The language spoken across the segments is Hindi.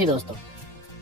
आईएमसी दोस्तों,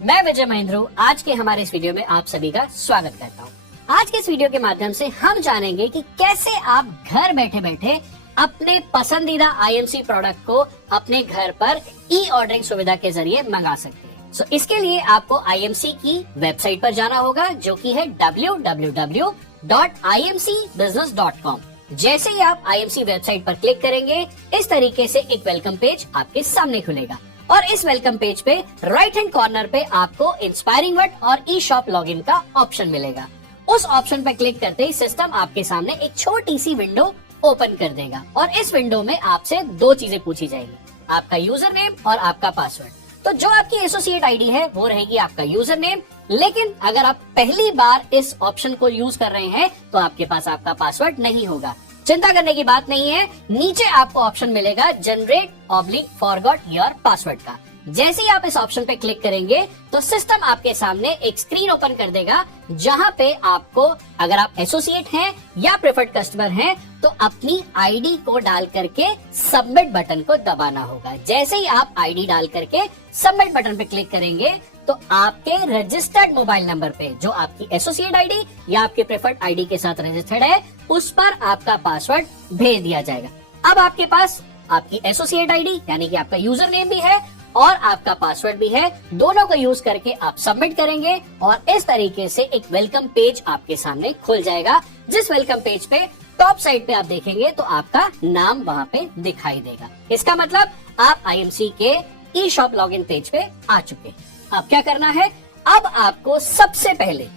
मैं विजय महेंद्र आज के हमारे इस वीडियो में आप सभी का स्वागत करता हूँ। आज के इस वीडियो के माध्यम से हम जानेंगे कि कैसे आप घर बैठे बैठे अपने पसंदीदा आईएमसी प्रोडक्ट को अपने घर पर ई ऑर्डरिंग सुविधा के जरिए मंगा सकते हैं। इसके लिए आपको आईएमसी की वेबसाइट पर जाना होगा, जो कि है www.imcbusiness.com। जैसे ही आप आईएमसी वेबसाइट पर क्लिक करेंगे, इस तरीके से एक वेलकम पेज आपके सामने खुलेगा और इस वेलकम पेज पे राइट हैंड कॉर्नर पे आपको इंस्पायरिंग वर्ड और ई शॉप लॉगिन का ऑप्शन मिलेगा। उस ऑप्शन पर क्लिक करते ही सिस्टम आपके सामने एक छोटी सी विंडो ओपन कर देगा और इस विंडो में आपसे दो चीजें पूछी जाएंगी, आपका यूजर नेम और आपका पासवर्ड। तो जो आपकी एसोसिएट आईडी है वो रहेगी आपका यूजर नेम, लेकिन अगर आप पहली बार इस ऑप्शन को यूज कर रहे हैं तो आपके पास आपका पासवर्ड नहीं होगा। चिंता करने की बात नहीं है, नीचे आपको ऑप्शन मिलेगा जनरेट/फॉरगॉट योर पासवर्ड का। जैसे ही आप इस ऑप्शन पे क्लिक करेंगे तो सिस्टम आपके सामने एक स्क्रीन ओपन कर देगा, जहां पे आपको, अगर आप एसोसिएट हैं या प्रेफर्ड कस्टमर हैं, तो अपनी आईडी को डाल करके सबमिट बटन को दबाना होगा। जैसे ही आप आईडी डाल करके सबमिट बटन पे क्लिक करेंगे तो आपके रजिस्टर्ड मोबाइल नंबर पे, जो आपकी एसोसिएट आईडी या आपके प्रेफर्ड आईडी के साथ रजिस्टर्ड है, उस पर आपका पासवर्ड भेज दिया जाएगा। अब आपके पास आपकी एसोसिएट आईडी यानी कि आपका यूजर नेम भी है और आपका पासवर्ड भी है, दोनों को यूज करके आप सबमिट करेंगे और इस तरीके से एक वेलकम पेज आपके सामने खुल जाएगा। जिस वेलकम पेज पे टॉप साइड पे आप देखेंगे तो आपका नाम वहां पे दिखाई देगा। इसका मतलब आप आईएमसी के ई शॉप लॉगिन पेज पे आ चुके हैं। अब क्या करना है, अब आपको सबसे पहले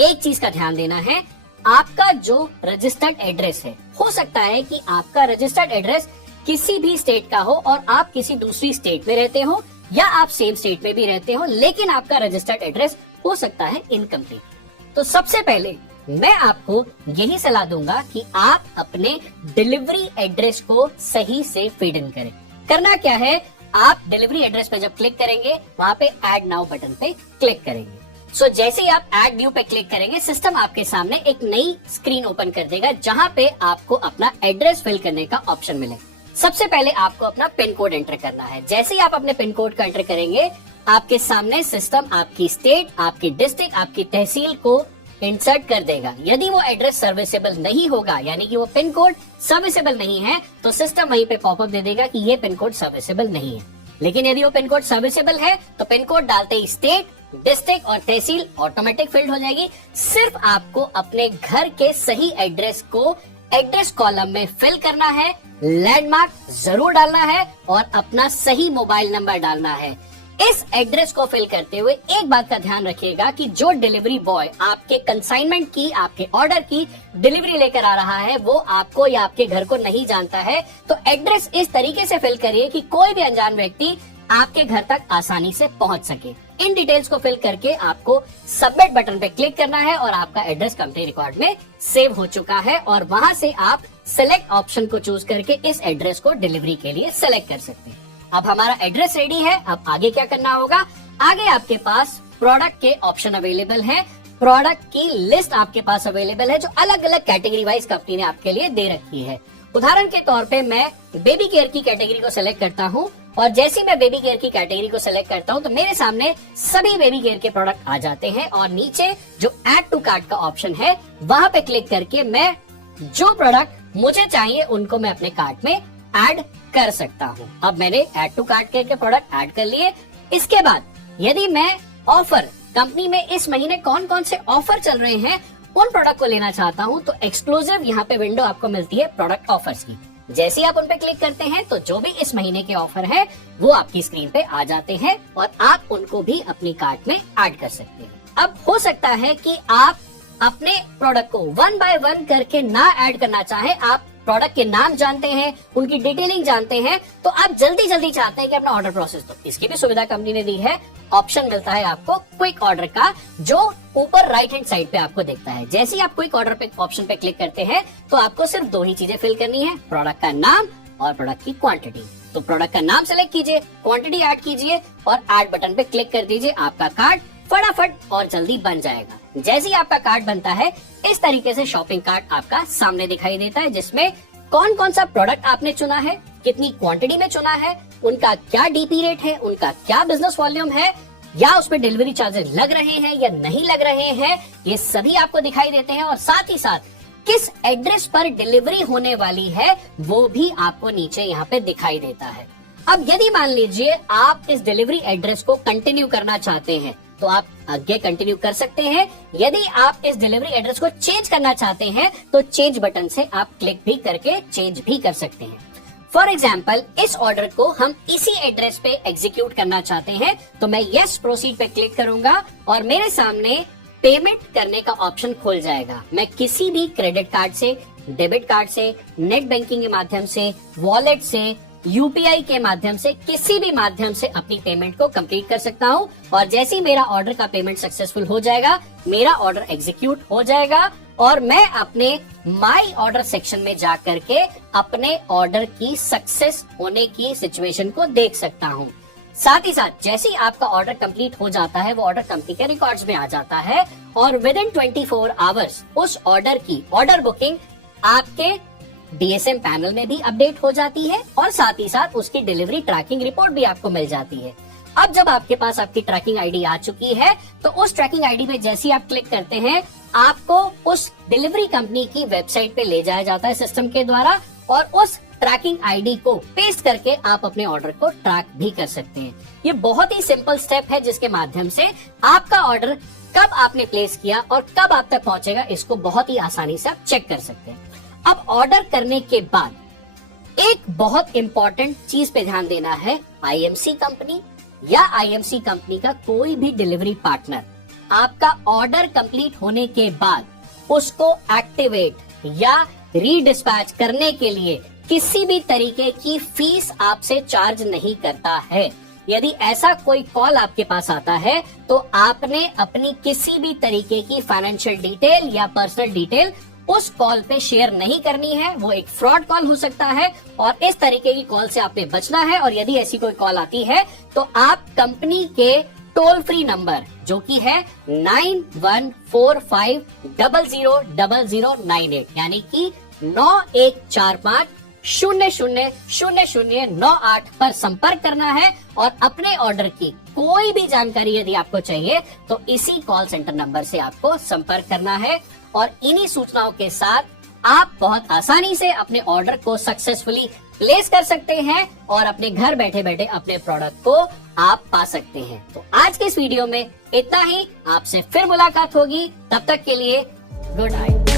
एक चीज का ध्यान देना है, आपका जो रजिस्टर्ड एड्रेस है, हो सकता है कि आपका रजिस्टर्ड एड्रेस किसी भी स्टेट का हो और आप किसी दूसरी स्टेट में रहते हो, या आप सेम स्टेट में भी रहते हो लेकिन आपका रजिस्टर्ड एड्रेस हो सकता है इनकम्प्लीट। तो सबसे पहले मैं आपको यही सलाह दूंगा कि आप अपने डिलीवरी एड्रेस को सही से फीड इन करें। करना क्या है, आप डिलीवरी एड्रेस पे जब क्लिक करेंगे वहां पे ऐड नाउ बटन पे क्लिक करेंगे। जैसे ही आप ऐड न्यू पे क्लिक करेंगे, सिस्टम आपके सामने एक नई स्क्रीन ओपन कर देगा, जहां पे आपको अपना एड्रेस फिल करने का ऑप्शन मिलेगा। सबसे पहले आपको अपना पिन कोड एंटर करना है। जैसे ही आप अपने पिन कोड का एंटर करेंगे, आपके सामने सिस्टम आपकी स्टेट, आपकी डिस्ट्रिक्ट, आपकी तहसील को इंसर्ट कर देगा। यदि वो एड्रेस सर्विसेबल नहीं होगा, यानी कि वो पिन कोड सर्विसेबल नहीं है, तो सिस्टम वहीं पे पॉपअप दे देगा कि ये पिन कोड सर्विसेबल नहीं है। लेकिन यदि वो पिन कोड सर्विसेबल है तो पिन कोड डालते ही स्टेट, डिस्ट्रिक्ट और तहसील ऑटोमेटिक फिल्ड हो जाएगी। सिर्फ आपको अपने घर के सही एड्रेस को एड्रेस कॉलम में फिल करना है, लैंडमार्क जरूर डालना है और अपना सही मोबाइल नंबर डालना है। इस एड्रेस को फिल करते हुए एक बात का ध्यान रखिएगा कि जो डिलीवरी बॉय आपके कंसाइनमेंट की, आपके ऑर्डर की डिलीवरी लेकर आ रहा है, वो आपको या आपके घर को नहीं जानता है। तो एड्रेस इस तरीके से फिल करिए कि कोई भी अनजान व्यक्ति आपके घर तक आसानी से पहुंच सके। इन डिटेल्स को फिल करके आपको सबमिट बटन पे क्लिक करना है और आपका एड्रेस कंपनी रिकॉर्ड में सेव हो चुका है और वहां से आप सिलेक्ट ऑप्शन को चूज करके इस एड्रेस को डिलीवरी के लिए सिलेक्ट कर सकते हैं। अब हमारा एड्रेस रेडी है। अब आगे क्या करना होगा, आगे आपके पास प्रोडक्ट के ऑप्शन अवेलेबल है, प्रोडक्ट की लिस्ट आपके पास अवेलेबल है, जो अलग अलग कैटेगरी वाइज कंपनी ने आपके लिए दे रखी है। उदाहरण के तौर पे मैं बेबी केयर की कैटेगरी को सिलेक्ट करता हूँ और जैसे मैं बेबी केयर की कैटेगरी को सिलेक्ट करता हूँ तो मेरे सामने सभी बेबी केयर के प्रोडक्ट आ जाते हैं और नीचे जो ऐड टू कार्ट का ऑप्शन है वहां पे क्लिक करके मैं जो प्रोडक्ट मुझे चाहिए उनको मैं अपने कार्ट में ऐड कर सकता हूँ। अब मैंने ऐड टू कार्ट के प्रोडक्ट ऐड कर लिए। इसके बाद यदि मैं ऑफर, कंपनी में इस महीने कौन कौन से ऑफर चल रहे हैं, उन प्रोडक्ट को लेना चाहता हूँ, तो एक्सक्लूसिव यहाँ पे विंडो आपको मिलती है प्रोडक्ट ऑफर्स की। जैसे ही आप उन पे क्लिक करते हैं तो जो भी इस महीने के ऑफर है वो आपकी स्क्रीन पे आ जाते हैं और आप उनको भी अपनी कार्ट में ऐड कर सकते हैं। अब हो सकता है कि आप अपने प्रोडक्ट को वन बाय वन करके ना ऐड करना चाहें, आप प्रोडक्ट के नाम जानते हैं, उनकी डिटेलिंग जानते हैं, तो आप जल्दी जल्दी चाहते हैं कि अपना ऑर्डर प्रोसेस दो। इसकी भी सुविधा कंपनी ने दी है। ऑप्शन मिलता है आपको क्विक ऑर्डर का, जो ऊपर राइट हैंड साइड पे आपको दिखता है। जैसे ही आप क्विक ऑर्डर पे ऑप्शन पे क्लिक करते हैं तो आपको सिर्फ दो ही चीजें फिल करनी है, प्रोडक्ट का नाम और प्रोडक्ट की क्वांटिटी। तो प्रोडक्ट का नाम सेलेक्ट कीजिए, क्वांटिटी ऐड कीजिए और ऐड बटन पे क्लिक कर दीजिए। आपका कार्ड फटाफट और जल्दी बन जाएगा। जैसे ही आपका कार्ड बनता है, इस तरीके से शॉपिंग कार्ट आपका सामने दिखाई देता है, जिसमें कौन कौन सा प्रोडक्ट आपने चुना है, कितनी क्वांटिटी में चुना है, उनका क्या डीपी रेट है, उनका क्या बिजनेस वॉल्यूम है, या उस पर डिलीवरी चार्जेस लग रहे हैं या नहीं लग रहे हैं, ये सभी आपको दिखाई देते हैं। और साथ ही साथ किस एड्रेस पर डिलीवरी होने वाली है वो भी आपको नीचे यहाँ पे दिखाई देता है। अब यदि मान लीजिए आप इस डिलीवरी एड्रेस को कंटिन्यू करना चाहते हैं तो आप आगे कंटिन्यू कर सकते हैं। यदि आप इस डिलीवरी एड्रेस को चेंज करना चाहते हैं तो चेंज बटन से आप क्लिक भी करके चेंज भी कर सकते हैं। फॉर एग्जाम्पल, इस ऑर्डर को हम इसी एड्रेस पे एग्जीक्यूट करना चाहते हैं तो मैं यस प्रोसीड पे क्लिक करूंगा और मेरे सामने पेमेंट करने का ऑप्शन खुल जाएगा। मैं किसी भी क्रेडिट कार्ड से, डेबिट कार्ड से, नेट बैंकिंग के माध्यम से, वॉलेट से, यूपीआई के माध्यम से, किसी भी माध्यम से अपनी पेमेंट को कंप्लीट कर सकता हूं। और जैसे ही मेरा ऑर्डर का पेमेंट सक्सेसफुल हो जाएगा, मेरा ऑर्डर एग्जीक्यूट हो जाएगा और मैं अपने माई ऑर्डर सेक्शन में जा करके अपने ऑर्डर की सक्सेस होने की सिचुएशन को देख सकता हूं। साथ ही साथ जैसे ही आपका ऑर्डर कंप्लीट हो जाता है वो ऑर्डर कंपनी के रिकॉर्ड्स में आ जाता है और विद इन 24 आवर्स उस ऑर्डर की ऑर्डर बुकिंग आपके डीएसएम पैनल में भी अपडेट हो जाती है और साथ ही साथ उसकी डिलीवरी ट्रैकिंग रिपोर्ट भी आपको मिल जाती है। अब जब आपके पास आपकी ट्रैकिंग आईडी आ चुकी है तो उस ट्रैकिंग आईडी पे जैसे ही आप क्लिक करते हैं आपको उस डिलीवरी कंपनी की वेबसाइट पे ले जाया जाता है सिस्टम के द्वारा और उस ट्रैकिंग आईडी को पेस्ट करके आप अपने ऑर्डर को ट्रैक भी कर सकते हैं। ये बहुत ही सिंपल स्टेप है जिसके माध्यम से आपका ऑर्डर कब आपने प्लेस किया और कब आप तक पहुंचेगा इसको बहुत ही आसानी से आप चेक कर सकते हैं। अब ऑर्डर करने के बाद एक बहुत इंपॉर्टेंट चीज पे ध्यान देना है। आईएमसी कंपनी या आईएमसी कंपनी का कोई भी डिलीवरी पार्टनर आपका ऑर्डर कंप्लीट होने के बाद उसको एक्टिवेट या रीडिस्पैच करने के लिए किसी भी तरीके की फीस आपसे चार्ज नहीं करता है। यदि ऐसा कोई कॉल आपके पास आता है तो आपने अपनी किसी भी तरीके की फाइनेंशियल डिटेल या पर्सनल डिटेल उस कॉल पे शेयर नहीं करनी है। वो एक फ्रॉड कॉल हो सकता है और इस तरीके की कॉल से आपने बचना है। और यदि ऐसी कोई कॉल आती है तो आप कंपनी के टोल फ्री नंबर जो कि है 9145000098 यानी कि 9145000098 पर संपर्क करना है और अपने ऑर्डर की कोई भी जानकारी यदि आपको चाहिए तो इसी कॉल सेंटर नंबर से आपको संपर्क करना है। और इन्हीं सूचनाओं के साथ आप बहुत आसानी से अपने ऑर्डर को सक्सेसफुली प्लेस कर सकते हैं और अपने घर बैठे बैठे अपने प्रोडक्ट को आप पा सकते हैं। तो आज के इस वीडियो में इतना ही। आपसे फिर मुलाकात होगी, तब तक के लिए गुड नाइट।